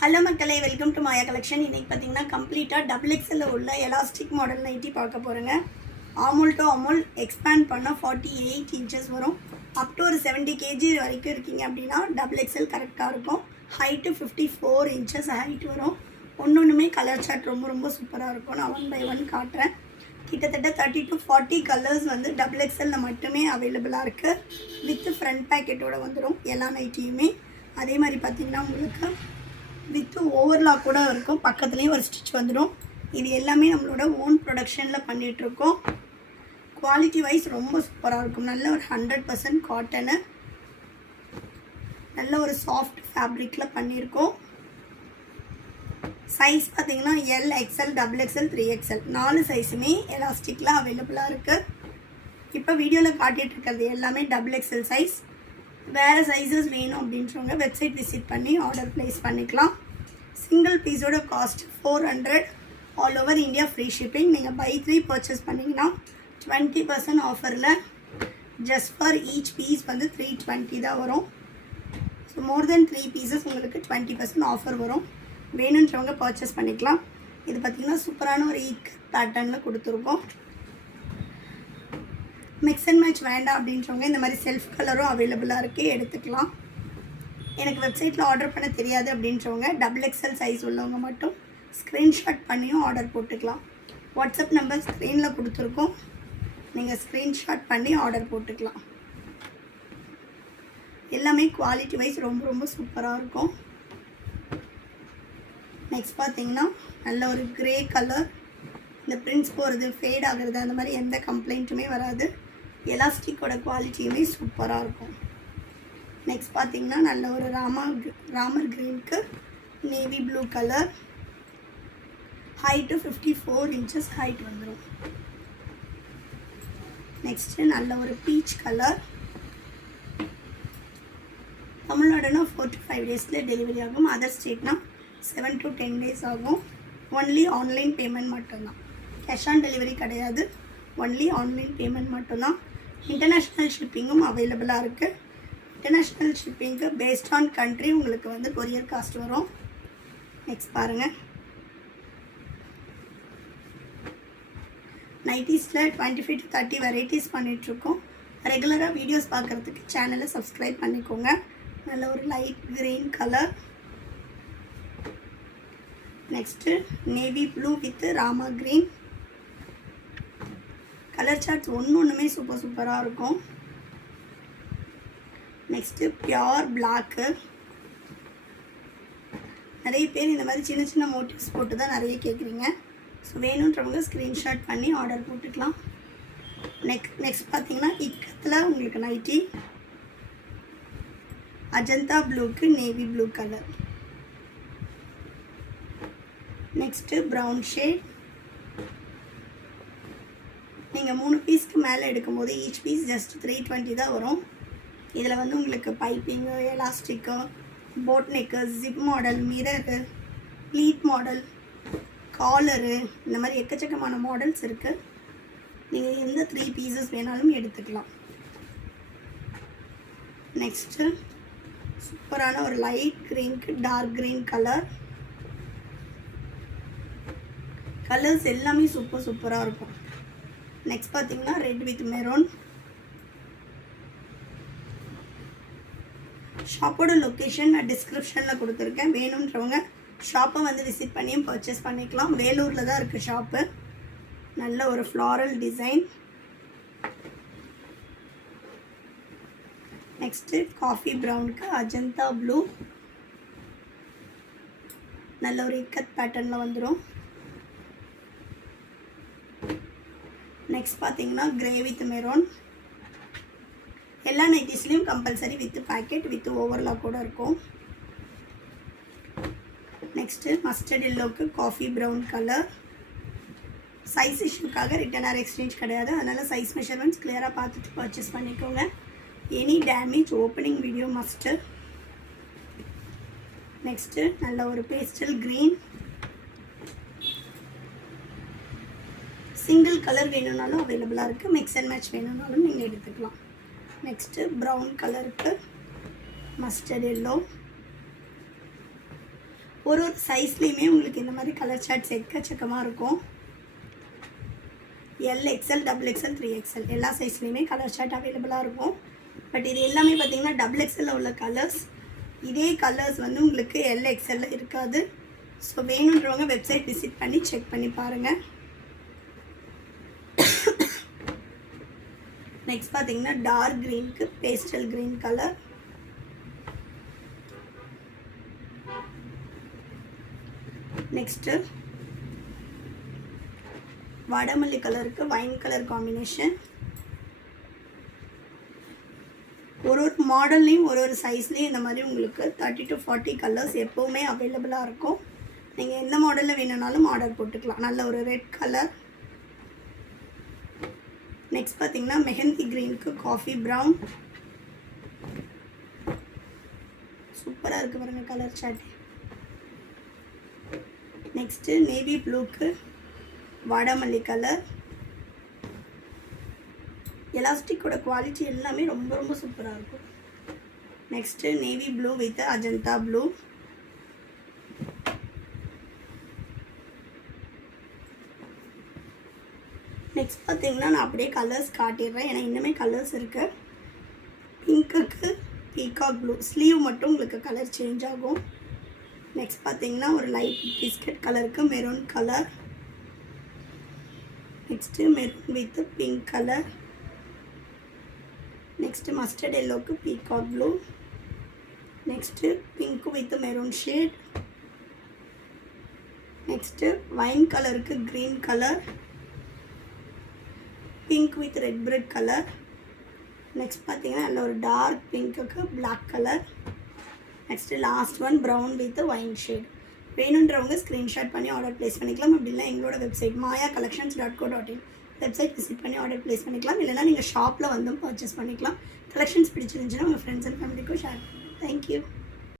Hello மக்களே, welcome to Maya collection. இன்றைக்கி பார்த்தீங்கன்னா கம்ப்ளீட்டாக டபுள் எக்ஸலில் உள்ள எலாஸ்டிக் மாடல் நைட்டி பார்க்க போகிறேங்க. ஆமுல் டு அமுல் எக்ஸ்பேண்ட் பண்ணால் 48 இன்ச்சஸ் வரும். அப் டு ஒரு 70 கேஜி வரைக்கும் இருக்கீங்க அப்படின்னா டபுள் எக்ஸல் கரெக்டாக இருக்கும். ஹைட்டு 54 இன்ச்சஸ் ஹைட் வரும். ஒன்றுமே கலர் சார்ட் ரொம்ப சூப்பராக இருக்கும். நான் 1 by 1 காட்டுறேன். கிட்டத்தட்ட 30 to 40 கலர்ஸ் வந்து டபுள் எக்ஸலில் மட்டுமே அவைலபிளாக இருக்குது. வித் ஃப்ரண்ட் பேக்கெட்டோடு வந்துடும் எல்லா நைட்டியுமே. அதே மாதிரி பார்த்திங்கன்னா உங்களுக்கு வித் ஓவர்லாக் கூட இருக்கும். பக்கத்துலேயும் ஒரு ஸ்டிச் வந்துடும். இது எல்லாமே நம்மளோட ஓன் ப்ரொடக்ஷனில் பண்ணிகிட்ருக்கோம். குவாலிட்டி வைஸ் ரொம்ப சூப்பராக இருக்கும். நல்ல ஒரு 100% காட்டனு, நல்ல ஒரு சாஃப்ட் ஃபேப்ரிக்கில் பண்ணியிருக்கோம். சைஸ் பார்த்திங்கன்னா L, XL, double XL, 3XL 4 சைஸுமே எலாஸ்டிக்கில் அவைலபிளாக இருக்குது. இப்போ வீடியோவில் காட்டிகிட்ருக்கிறது எல்லாமே டபுள் எக்ஸ்எல் சைஸ். வேறு சைஸஸ் வேணும் அப்படின்றவங்க வெப்சைட் விசிட் பண்ணி ஆர்டர் ப்ளேஸ் பண்ணிக்கலாம். சிங்கிள் பீஸோட cost 400. All over India free shipping. நீங்கள் பை 3 பர்ச்சேஸ் பண்ணிங்கன்னா 20% ஆஃபரில் ஜஸ்ட் ஃபார் ஈச் பீஸ் வந்து 320 தான் வரும். ஸோ மோர் தென் 3 பீசஸ் உங்களுக்கு 20% ஆஃபர் வரும். வேணுன்றவங்க பர்ச்சேஸ் பண்ணிக்கலாம். இது பார்த்திங்கன்னா சூப்பரான ஒரு ஈக் பேட்டர்னில் கொடுத்துருக்கோம். மிக்ஸ் அண்ட் மேட்ச் வேண்டாம் அப்படின்றவங்க இந்த மாதிரி செல்ஃப் கலரும் அவைலபிளாக இருக்குது, எடுத்துக்கலாம். எனக்கு வெப்சைட்டில் ஆர்டர் பண்ண தெரியாது அப்படின்றவங்க டபுள் எக்ஸ்எல் சைஸ் உள்ளவங்க மட்டும் ஸ்க்ரீன்ஷாட் பண்ணியும் ஆர்டர் போட்டுக்கலாம். வாட்ஸ்அப் நம்பர் ஸ்க்ரீனில் கொடுத்துருக்கோம். நீங்கள் ஸ்க்ரீன்ஷாட் பண்ணி ஆர்டர் போட்டுக்கலாம். எல்லாமே குவாலிட்டி வைஸ் ரொம்ப சூப்பராக இருக்கும். நெக்ஸ்ட் பார்த்திங்கன்னா நல்ல ஒரு க்ரே கலர். இந்த பிரிண்ட்ஸ் போகிறது, ஃபேட் ஆகிறது, அந்த மாதிரி எந்த கம்ப்ளைண்ட்டுமே வராது. எலாஸ்டிக்கோட குவாலிட்டியுமே சூப்பராக இருக்கும். நெக்ஸ்ட் பார்த்திங்கன்னா நல்ல ஒரு ராமர் க்ரீனுக்கு navy blue colour. Height 54 inches height வந்துடும். நெக்ஸ்ட்டு நல்ல ஒரு பீச் கலர். தமிழ்நாடுனா 4 to 5 டேஸில் டெலிவரி ஆகும். அதர் ஸ்டேட்னா 7 to 10 days ஆகும். ஒன்லி ஆன்லைன் பேமெண்ட் மட்டும்தான். கேஷ் ஆன் டெலிவரி கிடையாது. ஒன்லி ஆன்லைன் பேமெண்ட் மட்டும்தான். இன்டர்நேஷ்னல் ஷிப்பிங்கும் அவைலபிளாக இருக்குது. இன்டர்நேஷ்னல் ஷிப்பிங்க்கு பேஸ்ட் ஆன் கண்ட்ரி உங்களுக்கு வந்து கொரியர் காஸ்ட் வரும். நெக்ஸ்ட் பாருங்கள், நைட்டிஸில் 25 to 30 வெரைட்டிஸ் பண்ணிகிட்ருக்கோம். ரெகுலராக வீடியோஸ் பார்க்குறதுக்கு சேனலை சப்ஸ்கிரைப் பண்ணிக்கோங்க. நல்ல ஒரு light green colour. Next navy blue with Rama green. Colour charts ஒன்றுமே சூப்பராக இருக்கும். Next pure black. நிறைய பேர் இந்த மாதிரி சின்ன மோட்டிவ்ஸ் போட்டு தான் நிறைய கேட்குறீங்க. ஸோ வேணுன்றவங்க ஸ்க்ரீன்ஷாட் பண்ணி ஆர்டர் போட்டுக்கலாம். நெக்ஸ்ட் பார்த்தீங்கன்னா இக்கத்தில் உங்களுக்கு நைட்டி அஜந்தா ப்ளூக்கு navy blue colour. Next brown shade. நீங்கள் 3 பீஸ்க்கு மேலே எடுக்கும்போது ஈச் பீஸ் ஜஸ்ட் 320 தான் வரும். இதில் வந்து உங்களுக்கு piping, elastic, boat neck, zip model, mirror, pleat model, collar, இந்த மாதிரி எக்கச்சக்கமான மாடல்ஸ் இருக்குது. நீங்கள் எந்த 3 பீசஸ் வேணாலும் எடுத்துக்கலாம். நெக்ஸ்ட்டு சூப்பரான ஒரு லைட் க்ரீனுக்கு டார்க் க்ரீன் கலர். கலர்ஸ் எல்லாமே சூப்பராக இருக்கும். நெக்ஸ்ட் பார்த்தீங்கன்னா ரெட் வித் மெரூன். ஷாப்போட லொக்கேஷன் நான் டிஸ்கிரிப்ஷனில் கொடுத்துருக்கேன். வேணுன்றவங்க ஷாப்பை வந்து விசிட் பண்ணியும் பர்ச்சேஸ் பண்ணிக்கலாம். வேலூரில் தான் இருக்குது ஷாப்பு. நல்ல ஒரு ஃப்ளாரல் டிசைன். நெக்ஸ்ட்டு காஃபி ப்ரௌனுக்கு அஜந்தா ப்ளூ. நல்ல ஒரு இக்கத் பேட்டர்னில் வந்துடும். நெக்ஸ்ட் பார்த்தீங்கன்னா கிரே வித் மெரூன். எல்லா நைட்டிஸ்லேயும் compulsory with packet with overlock கூட இருக்கும். நெக்ஸ்ட்டு மஸ்டர்ட் எல்லோவுக்கு காஃபி ப்ரௌன் கலர். சைஸ் இஷ்யூக்காக ரிட்டன் ஆர் எக்ஸ்சேஞ்ச் கிடையாது. அதனால் சைஸ் மெஷர்மெண்ட்ஸ் கிளியராக பார்த்துட்டு பர்ச்சேஸ் பண்ணிக்கோங்க. Any damage opening video must. Next நல்ல ஒரு பேஸ்டல் க்ரீன். சிங்கிள் கலர் வேணும்னாலும் அவைலபிளாக இருக்குது. மிக்ஸ் அண்ட் மேட்ச் வேணும்னாலும் நீங்கள் எடுத்துக்கலாம். நெக்ஸ்ட்டு ப்ரௌன் கலருக்கு மஸ்டர்ட் எல்லோ. ஒரு சைஸ்லேயுமே உங்களுக்கு இந்த மாதிரி கலர் சார்ட்ஸ் எக்கச்சக்கமாக இருக்கும். LXL, XXL, 3XL எல்லா சைஸ்லேயுமே கலர் சார்ட் அவைலபிளாக இருக்கும். பட் இது எல்லாமே பார்த்தீங்கன்னா XXL உள்ள கலர்ஸ். இதே கலர்ஸ் வந்து உங்களுக்கு LXL இருக்காது. ஸோ வேணுன்றவங்க வெப்சைட் விசிட் பண்ணி செக் பண்ணி பாருங்கள். நெக்ஸ்ட் பார்த்தீங்கன்னா டார்க் க்ரீனுக்கு பேஸ்டல் க்ரீன் கலர். நெக்ஸ்ட்டு வடமல்லி கலருக்கு வைன் கலர் காம்பினேஷன். ஒரு மாடல்லையும் ஒரு சைஸ்லேயும் இந்த மாதிரி உங்களுக்கு 30 to 40 கலர்ஸ் எப்போவுமே அவைலபிளாக இருக்கும். நீங்கள் எந்த மாடலில் வேணும்னாலும் ஆர்டர் போட்டுக்கலாம். நல்ல ஒரு ரெட் கலர். நெக்ஸ்ட் பார்த்தீங்கன்னா மெஹந்தி க்ரீனுக்கு காஃபி ப்ரௌன். சூப்பராக இருக்குது பாருங்கள் கலர் சார்ட். நெக்ஸ்ட்டு நேவி ப்ளூக்கு வாடாமல்லி கலர். எலாஸ்டிக்கோட குவாலிட்டி எல்லாமே ரொம்ப ரொம்ப சூப்பராக இருக்கும். Next navy blue with Ajantha blue. Next பார்த்தீங்கன்னா நான் அப்படியே கலர்ஸ் காட்டிடுறேன், ஏன்னா இன்னுமே கலர்ஸ் இருக்குது. பிங்க்குக்கு பீகாக் ப்ளூ, ஸ்லீவ் மட்டும் உங்களுக்கு கலர் சேஞ்ச் ஆகும். நெக்ஸ்ட் பார்த்தீங்கன்னா ஒரு லைட் பிஸ்கட் கலருக்கு maroon colour. Next maroon with pink colour. Next mustard எல்லோக்கு peacock blue. Next pink with maroon shade. Next wine கலருக்கு green colour. Pink with red bread colour. Next பார்த்தீங்கன்னா அதில் ஒரு dark பிங்க்குக்கு black colour. Next last one brown with wine shade. வேணுன்றவங்க screenshot பண்ணி order place பண்ணிக்கலாம். அப்படி இல்லை எங்களோட வெப்சைட் mayacollections.co.in வெப்சைட் விசிட் பண்ணி ஆர்டர் ப்ளேஸ் பண்ணிக்கலாம். இல்லைனா நீங்கள் ஷாப்பில் வந்து பர்ச்சேஸ் பண்ணிக்கலாம். கலெக்ஷன்ஸ் பிடிச்சிருந்துச்சுன்னா உங்கள் ஃப்ரெண்ட்ஸ் அண்ட் ஃபேமிலிக்கும் ஷேர் பண்ணுங்கள். தேங்க்யூ.